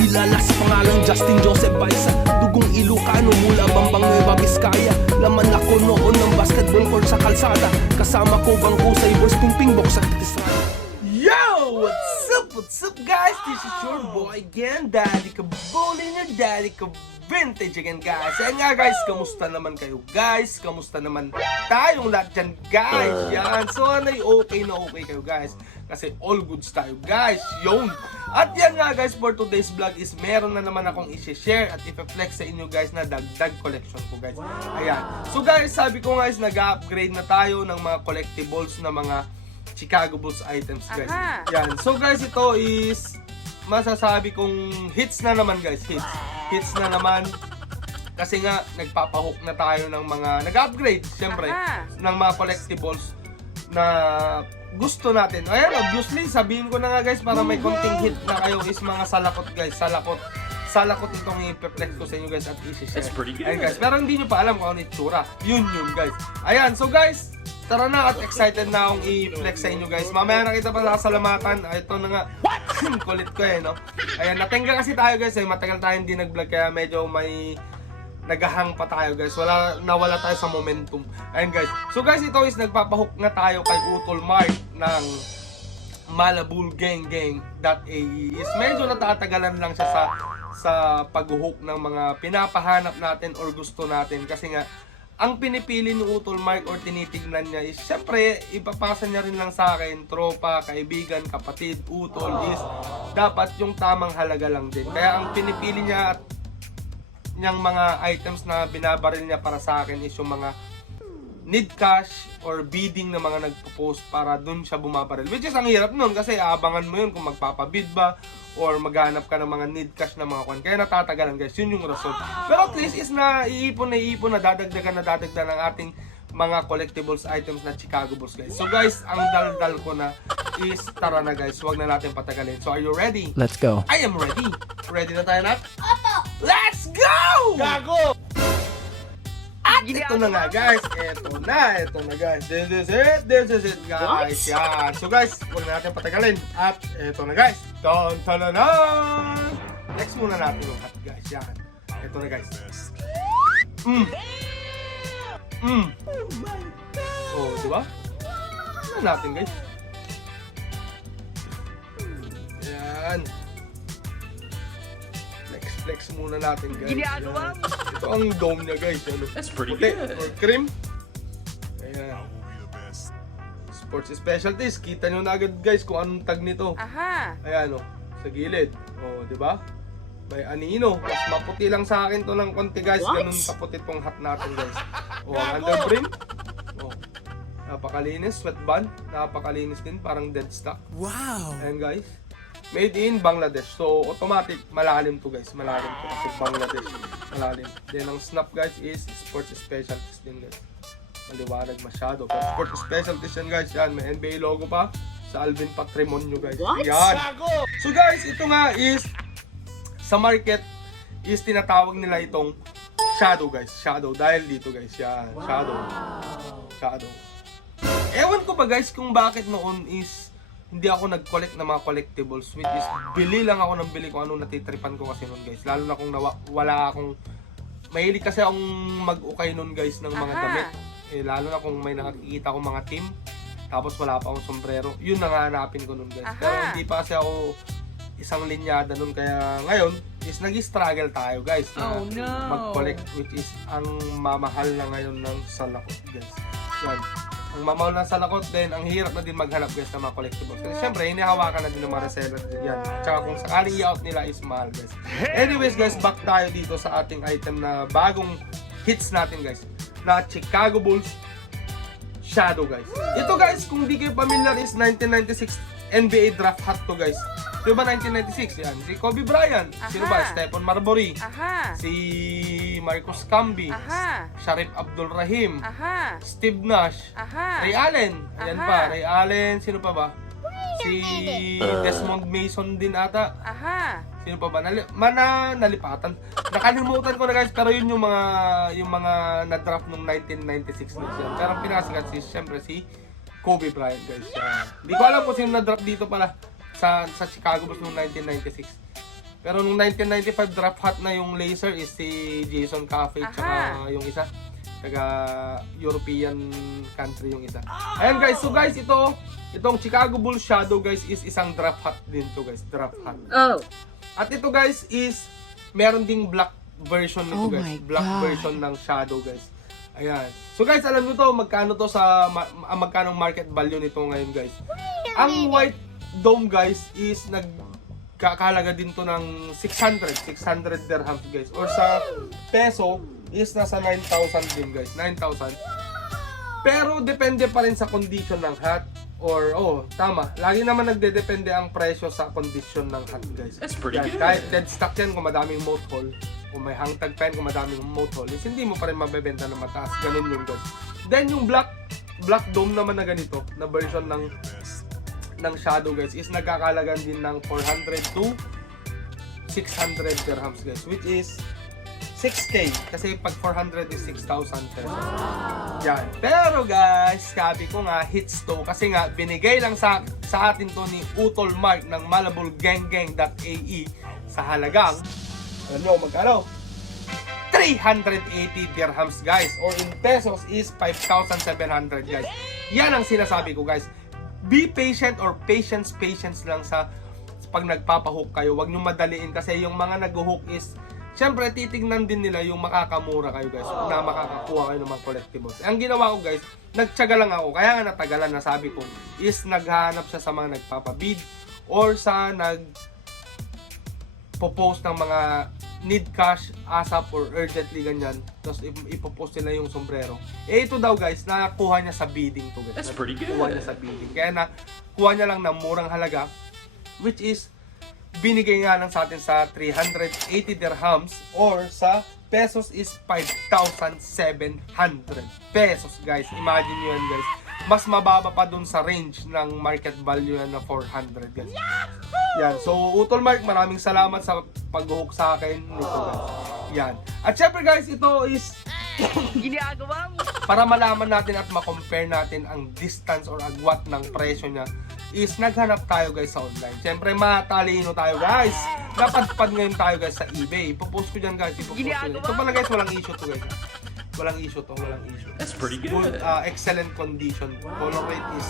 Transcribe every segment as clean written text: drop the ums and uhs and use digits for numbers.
Kilala sa pangalang Justin Joseph Baisa, dugong Ilocano mula Bambang Nueva Vizcaya. Laman ako noon ng basketball court sa kalsada, kasama ko bangko sa Ibors Pingpingbok sa Estrada. Yo! What's up guys? This is your boy again, Daddy Kabulin your Daddy Vintage again guys. Ayan nga guys, kamusta naman kayo guys? Kamusta naman tayong lahat dyan guys? Yan, so anay okay na okay kayo guys, kasi all goods tayo guys, yun. At yan nga guys, for today's vlog is meron na naman akong i-share at i-flex sa inyo guys na dagdag collection ko guys. Ayan, so guys, sabi ko guys, nag-upgrade na tayo ng mga collectibles na mga Chicago Bulls items guys. Yan, so guys, ito is masasabi kong hits na naman guys, hits na naman. Kasi nga, nagpapahook na tayo ng mga, nag-upgrade, syempre, ng mga collectibles na gusto natin. Ayan, obviously, sabihin ko na nga guys, para may konting hit na kayo is mga salakot guys. Salakot itong i-flex ko sa inyo guys at i-share. Ayan guys, pero hindi nyo pa alam kung ano itsura. Yun guys. Ayan, so guys, tara na at excited na akong i-flex sa inyo guys. Mamaya nakita pa sa salamatan. Ito na nga. Kulit ko no. Ayan, natingga kasi tayo guys. Matagal tayo hindi nag-vlog kaya medyo may nagahang pa tayo guys. Nawala tayo sa momentum. Ayan guys. So guys, ito is nagpapahook na tayo kay Utol Mark ng malabulgenggang.ae. Is medyo natatagalan lang siya sa pag-hook ng mga pinapahanap natin or gusto natin. Kasi nga, ang pinipili ni Utol Mark or tinitignan niya is syempre ipapasa niya rin lang sa akin, tropa, kaibigan, kapatid, utol, is dapat yung tamang halaga lang din. Kaya ang pinipili niya at niyang mga items na binabaril niya para sa akin is yung mga need cash or bidding na mga nagpo-post para dun siya bumabaril. Which is ang hirap nun kasi aabangan mo yun kung magpapabid ba or maghanap ka ng mga need cash na mga kwan. Kaya natatagalan guys, yun yung rason. Pero at least is na iipon, nadadagdagan ng ating mga collectibles items na Chicago Bulls guys. So guys, ang daldal ko na is tara na guys, huwag na natin patagalin. So are you ready? Let's go. I am ready. Ready na tayo, Nat? Opo! Let's go! Gago! At ito na nga guys, ito na guys. This is it guys. Yan. So guys, huwag na natin patagalin. At ito na guys. Tan-tan-tan! Next muna natin yung hat guys. Yan. Ito na guys. Oh, diba? Ano natin guys? Yan. Flex muna natin guys. Ginagawa mo. Ito ang dome niya guys. Ano? That's pretty puti good. or cream. Ayan. Sports specialties. Kita nyo na agad guys kung anong tag nito. Ayan o. Sa gilid. O, di ba? May anino. Mas maputi lang sa akin to ng konti guys. Ganun kaputi tong hat natin guys. O, ang underbrim. O. Napakalinis. Sweatband. Napakalinis din. Parang dead stock. Wow! Ayan guys. Made in Bangladesh. So, automatic, malalim to guys. Malalim to kasi Bangladesh. Malalim. Then, ang snap guys is sports specialties din guys. Maliwanag masyado. Pero sports specialties yan guys. Yan, may NBA logo pa. Sa Alvin Patrimonio guys. Yan. So guys, ito nga is sa market is tinatawag nila itong shadow guys. Shadow. Dahil dito guys. Yan. Shadow. Ewan ko ba guys kung bakit noon is hindi ako nag-collect ng mga collectibles, which is bili lang ako ng bili kung anong natitripan ko kasi nun guys. Lalo na kung wala akong, mahilig kasi akong mag-ukay nun guys ng mga damit. Lalo na kung may nakikita akong mga team, tapos wala pa akong sombrero, yun na nga hanapin ko nun guys. Pero hindi pa kasi ako isang linyada nun, kaya ngayon is nag-struggle tayo guys na mag-collect, which is ang mamahal na ngayon ng salakot guys. Yan. Ang mamahal na salakot din, ang hirap na din maghanap guys ng mga collectibles. Kasi syempre, hinihawakan na din ng mga reseller yan. Tsaka kung sakaling i-out nila is mahal guys. Anyways guys, back tayo dito sa ating item na bagong hits natin guys. Na Chicago Bulls Shadow guys. Ito guys, kung di kayo familiar is 1996 NBA draft hat to guys. Di ba 1996 yan? Si Kobe Bryant. Sino ba? Stephon Marbury. Si Marcus Camby. Sharif Abdul Rahim. Steve Nash. Ray Allen. Ayan pa. Ray Allen. Sino pa ba? Si Desmond Mason din ata. Sino pa ba? Nalipatan. Nakalimutan ko na guys. Pero yun yung mga na-draft nung 1996 na siya. Pero ang pinakasikat siyempre si Kobe Bryant guys. Hindi ko alam kung sino na-draft dito pala sa Chicago Bulls noong 1996. Pero nung 1995 draft hat na yung laser is si Jason Cafe tsaka yung isa taga European country yung isa. Ayan guys, so guys itong Chicago Bulls Shadow guys is isang draft hat din to guys, draft hat. At ito guys is meron ding black version nito guys, black version ng Shadow guys. Ayan. So guys, alam nyo to magkano to sa magkano market value nito ngayon guys. Ang white dome guys is kakahalaga din to ng 600 dirhams guys, or sa peso is nasa 9,000 din guys, 9,000. Pero depende pa rin sa condition ng hat, or tama, lagi naman nagdedepende ang presyo sa condition ng hat guys. That's pretty good. Kahit dead stock yan, kung madaming moth hole, kung may hangtag pen, kung madaming moth hole, is hindi mo pa rin mabebenta na mataas, ganun yun guys. Then yung black dome naman na ganito, na version ng Shadow guys is nagkakalagan din ng 400 to 600 dirhams guys, which is 6K kasi pag 400 is 6,000 pesos. Yan. Pero guys, sabi ko nga hits to kasi nga binigay lang sa atin to ni Utol Mark ng malabulgenggeng.ae sa halagang alam nyo magkano? 380 dirhams guys, or in pesos is 5,700 guys. Yan ang sinasabi ko guys. Be patient or patience lang sa pag nagpapahook kayo. Huwag nyo madaliin kasi yung mga nag-hook is syempre titignan din nila yung makakamura kayo guys na makakakuha kayo ng mga collectibles. Ang ginawa ko guys, nagtiyaga lang ako, kaya nga natagalan na sabi ko is naghahanap siya sa mga nagpapabid or sa nagpo-post ng mga need cash, ASAP or urgently ganyan. Tapos ipopost nila yung sombrero. Ito daw guys, nakuha niya sa bidding to guys. That's pretty good. Nakuha niya sa bidding. Kaya nakuha niya lang ng murang halaga, which is binigay nga lang sa atin sa 380 dirhams, or sa pesos is 5,700 pesos guys. Imagine nyo yan guys. Mas mababa pa dun sa range ng market value na 400 guys. Yan. So Utol Mark, maraming salamat sa pag-hook sa akin nito guys. Yan. At syempre guys, ito is ginagawa mo para malaman natin at ma-compare natin ang distance or agwat ng presyo niya is naghanap tayo guys sa online. Siyempre matalino tayo guys. Napadpad ngayon tayo guys sa eBay. Ipopost ko dyan guys. Ito pala guys, walang issue to guys. Walang issue to, walang issue. That's pretty good. Excellent condition. Color rate is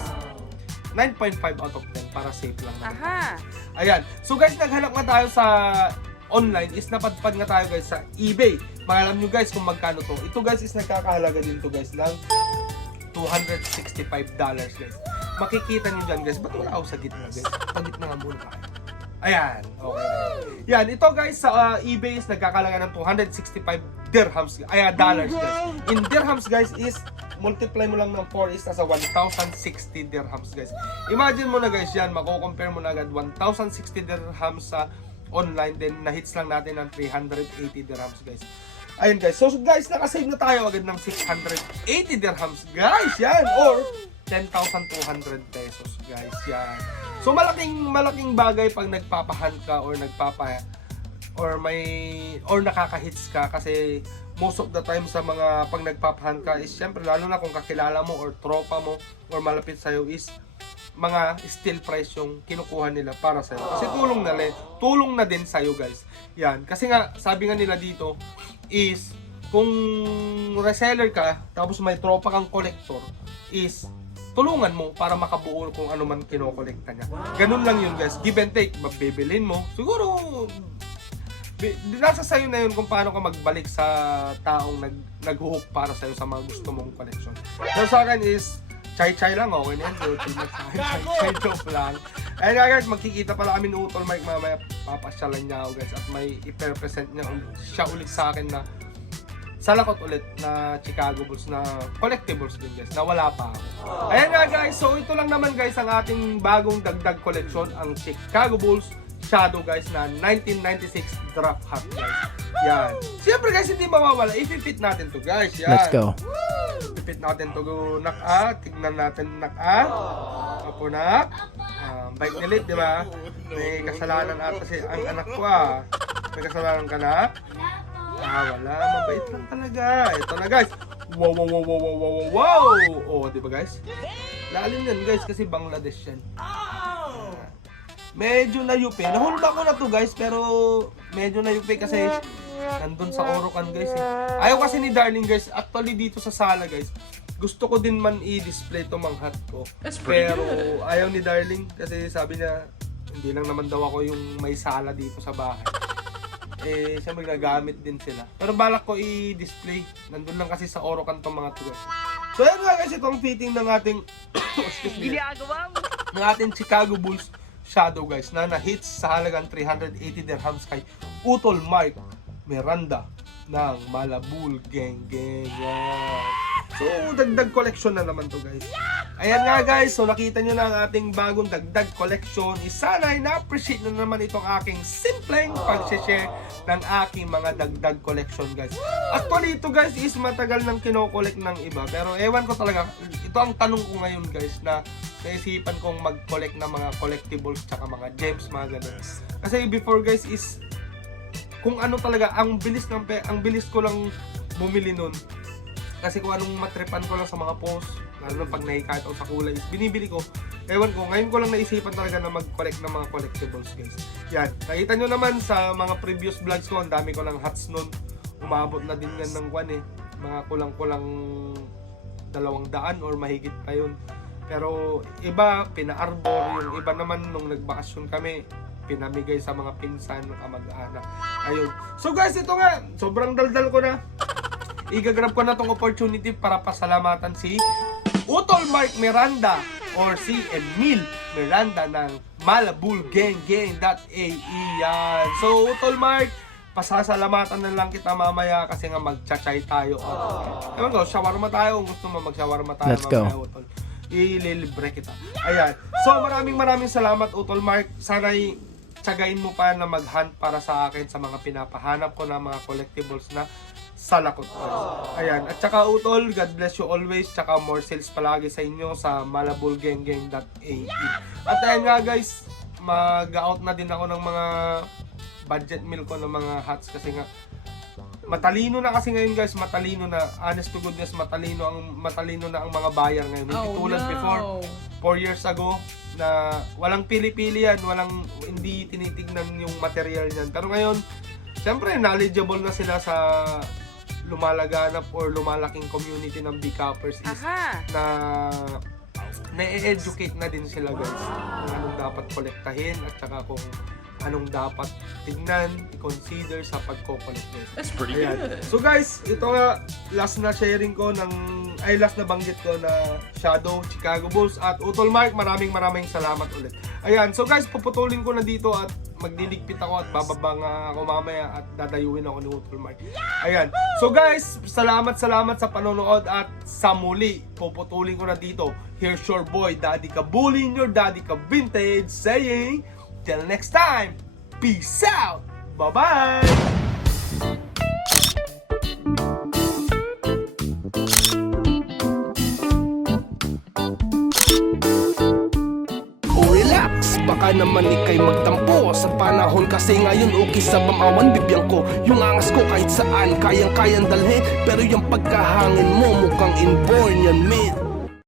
9.5 out of 10 para safe lang naman. Ayan. So guys, naghanap nga tayo sa online is napadpad nga tayo guys sa eBay. Alam nyo guys kung magkano to. Ito guys is nagkakahalaga din to guys ng $265 guys. Makikita nyo dyan guys. Ba't wala ako sa gitna guys? Pagitna nga muna tayo. Ayan. Okay. Yan. Ito guys sa eBay is nagkakahalaga ng 265 dirhams. Dollars guys. In dirhams guys is multiply mo lang ng 4 is nasa 1,060 dirhams guys. Imagine mo na guys yan. Mako-compare mo na agad 1,060 dirhams sa online. Then na-hits lang natin ng 380 dirhams guys. Ayun guys. So guys, nakasave na tayo agad ng 680 dirhams guys. Yan. Or 10,200 pesos guys. Yan. So malaking bagay pag nagpapahan ka or nakaka-hits ka kasi most of the time sa mga pag nagpapahan ka is syempre lalo na kung kakilala mo or tropa mo or malapit sa'yo is mga steel price yung kinukuha nila para sa'yo. Kasi tulong na din sa'yo guys. Yan. Kasi nga sabi nga nila dito is kung reseller ka tapos may tropa kang collector is tulungan mo para makabuo kung ano man kinokolekta niya. Ganun lang yun guys. Give and take. Bibilin mo. Siguro nasa sayo na yun kung paano ka magbalik sa taong nag-hook para sa'yo sa mga gusto mong collection. So sa akin is chai-chai lang, okay na yan. So, chai-chai joke lang. Ayun nga guys, magkikita pala kami ni Utol Mike mamaya. Papasyalan niya ako guys at may i-present niya siya ulit sa akin na salakot ulit na Chicago Bulls na collectibles din guys, na wala pa ako. Ayan nga guys, so ito lang naman guys ang ating bagong dagdag collection, ang Chicago Bulls Shadow guys na 1996 draft hat guys. Yan. Siyempre guys, hindi mawawala. I-fit natin to guys. Yan. Let's go. I-fit natin to nak-a. Tignan natin nak-a. Apo nak. Bike nilit, di ba? May kasalanan ata kasi ang anak ko May kasalanan ka na? Wala. Mabait lang talaga. Ito na guys. Wow, wow, wow, wow, wow, wow, wow. Oh, di ba guys? Lalim yan guys kasi Bangladesh yan. medyo nayupi. Nahulba ko na to guys, pero medyo nayupi kasi nandun sa Orocan guys eh. Ayaw kasi ni Darling guys, actually dito sa sala guys, gusto ko din man i-display to mga hat ko. Pero ayaw ni Darling kasi sabi niya, hindi lang naman daw ako yung may sala dito sa bahay. Eh, siya magagamit din sila. Pero balak ko i-display. Nandun lang kasi sa Orocan tong mga to guys. So yan nga guys, itong fitting ng ating ng ating Chicago Bulls Shadow guys na na-hits sa halagang 380 dirhams kay Utol Mark Miranda ng Malabul Gang Gang. Yan. So dagdag collection na naman to guys. Ayan nga guys, so nakita nyo na ang ating bagong dagdag collection. Sana'y na-appreciate na naman itong aking simpleng pag-share ng aking mga dagdag collection guys. Actually ito guys is matagal nang kinokollect ng iba, pero ewan ko talaga, ito ang tanong ko ngayon guys na naisipan kong mag-collect ng mga collectibles tsaka mga gems, mga ganun. Kasi before guys is kung ano talaga, ang bilis ko lang bumili nun. Kasi kung anong matripan ko lang sa mga post, lalo na pag nakikita ko sa kulay, binibili ko. Ewan ko, ngayon ko lang naisipan talaga na mag-collect ng mga collectibles guys. Yan, nakita nyo naman sa mga previous vlogs ko, ang dami ko ng hats nun. Umabot na din yan ng kwan eh. Mga kulang-kulang 200 or mahigit pa yun. Pero iba, pina-arbor. Yung iba naman, nung nagbakasyon kami, pinamigay sa mga pinsan ng kamag-anak. Ayun. So guys, ito nga, sobrang daldal ko na. Igagrab ko na tong opportunity para pasalamatan si Utol Mark Miranda or si Emil Miranda ng Malabul Gang Gang.ae. Yan. So Utol Mark, pasasalamatan na lang kita mamaya kasi nga magcha-chay tayo. Ewan ko, shawarma tayo. Kung gusto mo mag-shawarma tayo. Let's mamaya, go. Utol. Ililibre kita. Ayan. So maraming salamat Utol Mark. Sana'y tsagain mo pa na mag-hunt para sa akin sa mga pinapahanap ko na mga collectibles na salakot ko. Ayan. At saka Utol, God bless you always. Tsaka more sales palagi sa inyo sa malabulgenggang.ae. At ayan nga guys, mag-out na din ako ng mga budget meal ko ng mga hats kasi nga matalino na kasi ngayon guys, matalino na, honest to goodness, matalino na ang mga buyer ngayon. Hindi tulad before, 4 years ago, na walang pili-pili yan, hindi tinitignan yung material niyan. Pero ngayon, syempre knowledgeable na sila sa lumalaganap or lumalaking community ng beekeepers is na na-educate na din sila guys kung anong dapat kolektahin at saka kung anong dapat tignan, i-consider sa pagko-collect nito. That's pretty good. So guys, ito nga last na sharing ko last na banggit ko na Shadow Chicago Bulls at Utol Mark, maraming salamat ulit. Ayan, so guys, puputulin ko na dito at magdiligpit ako at bababa nga ako mamaya at dadayuin ako ni Utol Mark. Ayan. So guys, salamat sa panonood at sa muli, puputulin ko na dito. Here's your boy, Daddy Kabulin, your Daddy Ka Vintage, saying, till next time, peace out! Bye-bye! Baka naman ika'y magtampo sa panahon kasi ngayon okay sa pamawan bibiyang ko. Yung angas ko kahit saan kayang-kayang dalhin, pero yung pagkahangin mo mukhang inborn yan mate.